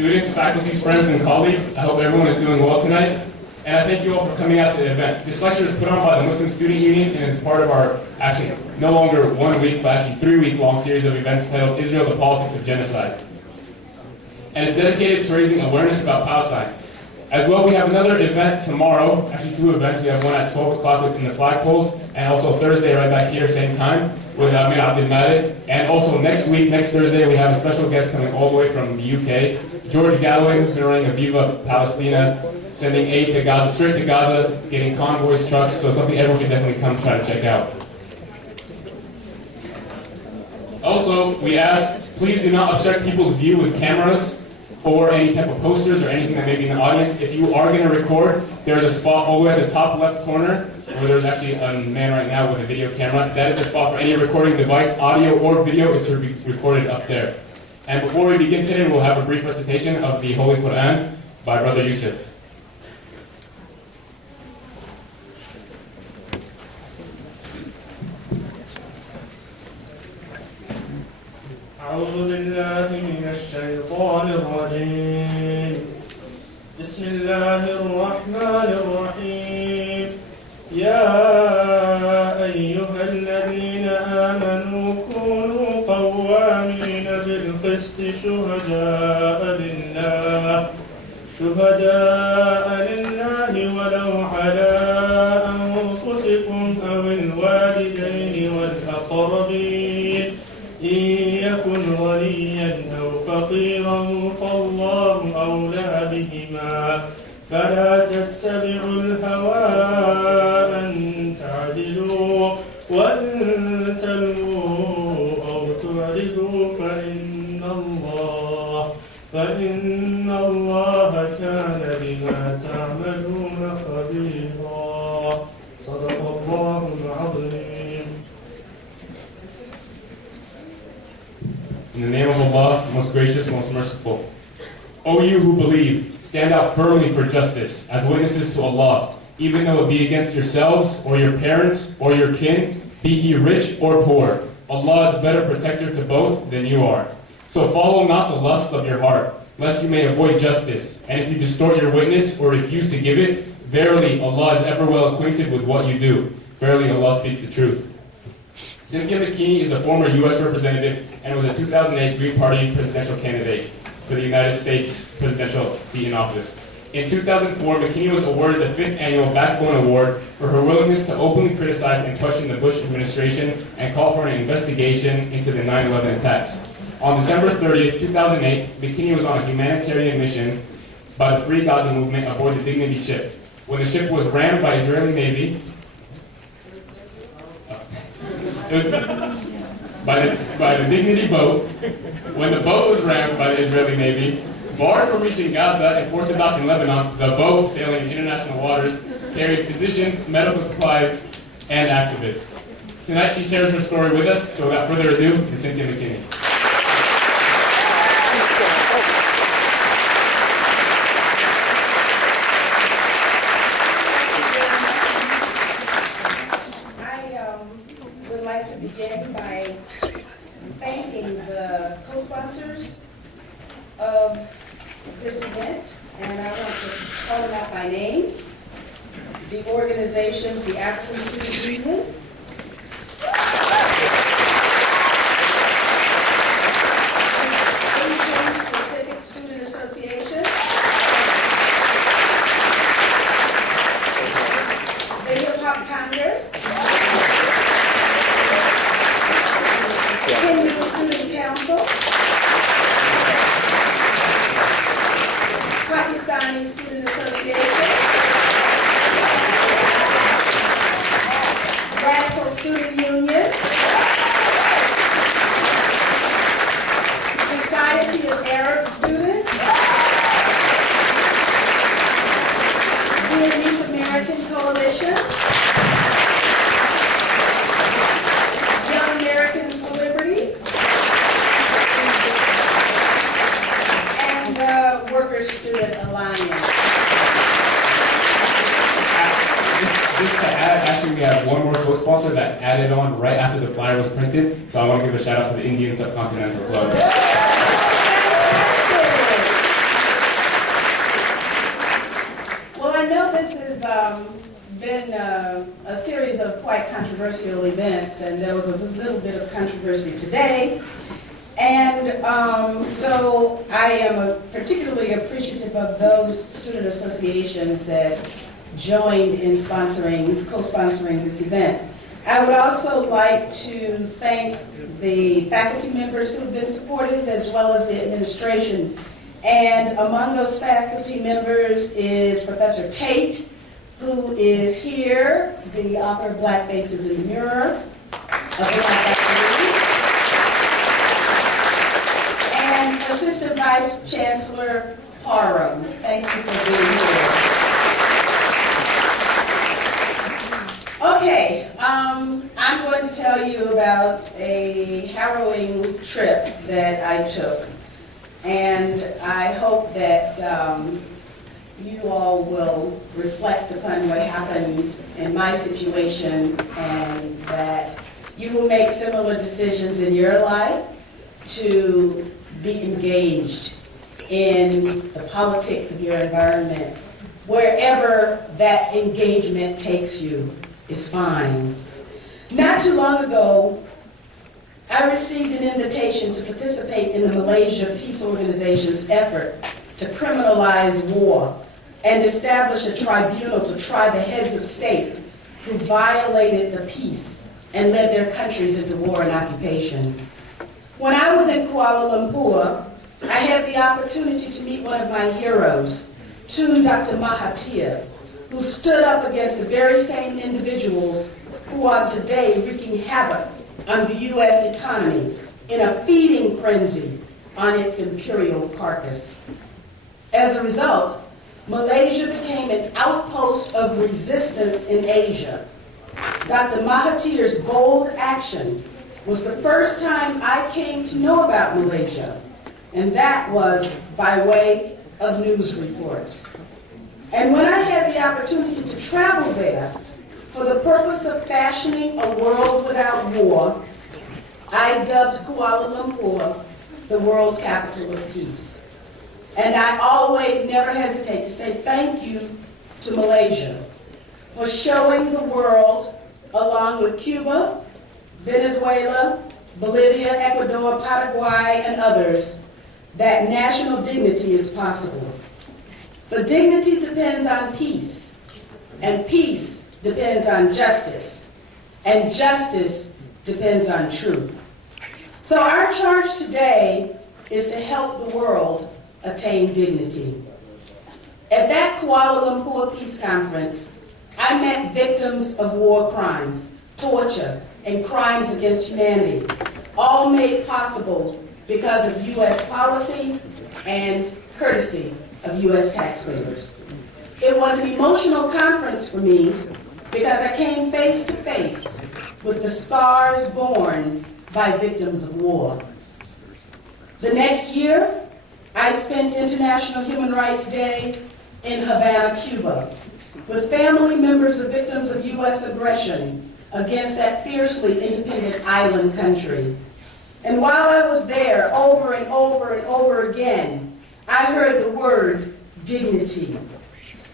students, faculty, friends, and colleagues. I hope everyone is doing well tonight. And I thank you all for coming out to the event. This lecture is put on by the Muslim Student Union and is part of our, actually, no longer 1 week, but actually 3-week-long series of events titled Israel, the Politics of Genocide. And it's dedicated to raising awareness about Palestine. As well, we have another event tomorrow, actually 2 events. We have one at 12 o'clock in the flagpoles, and also Thursday right back here, same time, with Amir Abdul Malik. And also next week, next Thursday, we have a special guest coming all the way from the UK, George Galloway, who's been running a Viva Palestina, sending aid to Gaza, straight to Gaza, getting convoys, trucks, so something everyone should definitely come try to check out. Also, we ask, please do not obstruct people's view with cameras or any type of posters or anything that may be in the audience. If you are going to record, there's a spot all the way at the top left corner where there's actually a man right now with a video camera. That is the spot for any recording device, audio or video is to be recorded up there. And before we begin today, we'll have a brief recitation of the Holy Quran by Brother Yusuf. أعوذ بالله من الشيطان الرجيم بسم الله الرحمن الرحيم يا أيها الذين آمنوا كونوا قوامين بالقسط شهداء لله ولو على أنفسكم أو الوالدين والأقربين إن يكن غنيا أو فقيرا فالله أولى بهما فلا تتبعوا الهوى أن تعدلوا وإن تلووا أو تعرضوا فإن الله كان بما تعملون خبيرا صدق الله العظيم. In the name of Allah, most gracious, most merciful. O you who believe, stand out firmly for justice, as witnesses to Allah, even though it be against yourselves, or your parents, or your kin, be he rich or poor. Allah is better protector to both than you are. So follow not the lusts of your heart, lest you may avoid justice. And if you distort your witness, or refuse to give it, verily Allah is ever well acquainted with what you do. Verily Allah speaks the truth. Cynthia Mckinley is a former U.S. representative and was a 2008 Green Party presidential candidate for the United States presidential seat in office. In 2004, McKinney was awarded the 5th Annual Backbone Award for her willingness to openly criticize and question the Bush administration and call for an investigation into the 9/11 attacks. On December 30th, 2008, McKinney was on a humanitarian mission by the Free Gaza movement aboard the Dignity ship. When the ship was rammed by Israeli Navy, by the Dignity boat, when the boat was rammed by the Israeli Navy, barred from reaching Gaza and forced dock in Lebanon, the boat, sailing in international waters, carried physicians, medical supplies, and activists. Tonight she shares her story with us, so without further ado, is Cynthia Mckinley. Begin by thanking the co-sponsors of this event, and I want to call them out by name. The organizations, the African Student Union, Asian Pacific Student Association, the Hip Hop Congress, Hindu Student Council, Pakistani Student Association, Radical Student Union, Society of Arab Students, Vietnamese American Coalition, Young Americans for Liberty, and the Workers' Student Alliance. Just to add, actually we have one more co-sponsor that added on right after the flyer was printed, so I want to give a shout out to the Indian Subcontinental Club. been a series of quite controversial events, and there was a little bit of controversy today. And so I am particularly appreciative of those student associations that joined in co-sponsoring this event. I would also like to thank the faculty members who have been supportive, as well as the administration. And among those faculty members is Professor Tate, who is here, the author of Black Faces in the Mirror, and Assistant Vice Chancellor Parham. Thank you for being here. Okay, I'm going to tell you about a harrowing trip that I took. And I hope that you all will reflect upon what happened in my situation, and that you will make similar decisions in your life to be engaged in the politics of your environment. Wherever that engagement takes you is fine. Not too long ago, I received an invitation to participate in the Malaysia Peace Organization's effort to criminalize war and establish a tribunal to try the heads of state who violated the peace and led their countries into war and occupation. When I was in Kuala Lumpur, I had the opportunity to meet one of my heroes, Tun Dr. Mahathir, who stood up against the very same individuals who are today wreaking havoc on the U.S. economy in a feeding frenzy on its imperial carcass. As a result, Malaysia became an outpost of resistance in Asia. Dr. Mahathir's bold action was the first time I came to know about Malaysia, and that was by way of news reports. And when I had the opportunity to travel there for the purpose of fashioning a world without war, I dubbed Kuala Lumpur the world capital of peace. And I always never hesitate to say thank you to Malaysia for showing the world, along with Cuba, Venezuela, Bolivia, Ecuador, Paraguay, and others, that national dignity is possible. For dignity depends on peace, and peace depends on justice, and justice depends on truth. So our charge today is to help the world attain dignity. At that Kuala Lumpur Peace Conference, I met victims of war crimes, torture, and crimes against humanity, all made possible because of U.S. policy and courtesy of U.S. taxpayers. It was an emotional conference for me because I came face to face with the scars borne by victims of war. The next year, I spent International Human Rights Day in Havana, Cuba, with family members of victims of U.S. aggression against that fiercely independent island country. And while I was there, over and over and over again, I heard the word dignity,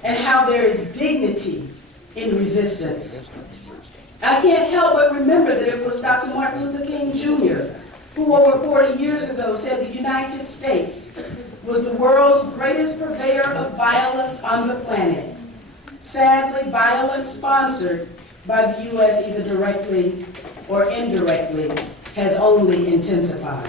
and how there is dignity in resistance. I can't help but remember that it was Dr. Martin Luther King Jr. who over 40 years ago said the United States was the world's greatest purveyor of violence on the planet. Sadly, violence sponsored by the U.S. either directly or indirectly has only intensified.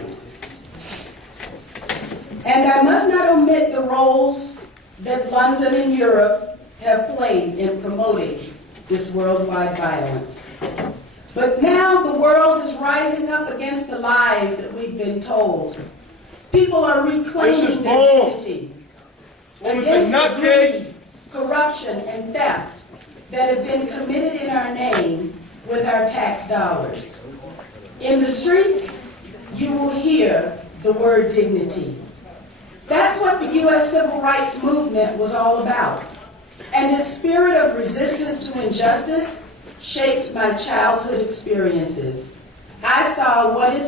And I must not omit the roles that London and Europe have played in promoting this worldwide violence. But now the world is rising up against the lies that we've been told. People are reclaiming their dignity against the greed, corruption, and theft that have been committed in our name with our tax dollars. In the streets, you will hear the word dignity. That's what the U.S. Civil Rights Movement was all about. And its spirit of resistance to injustice shaped my childhood experiences. I saw what is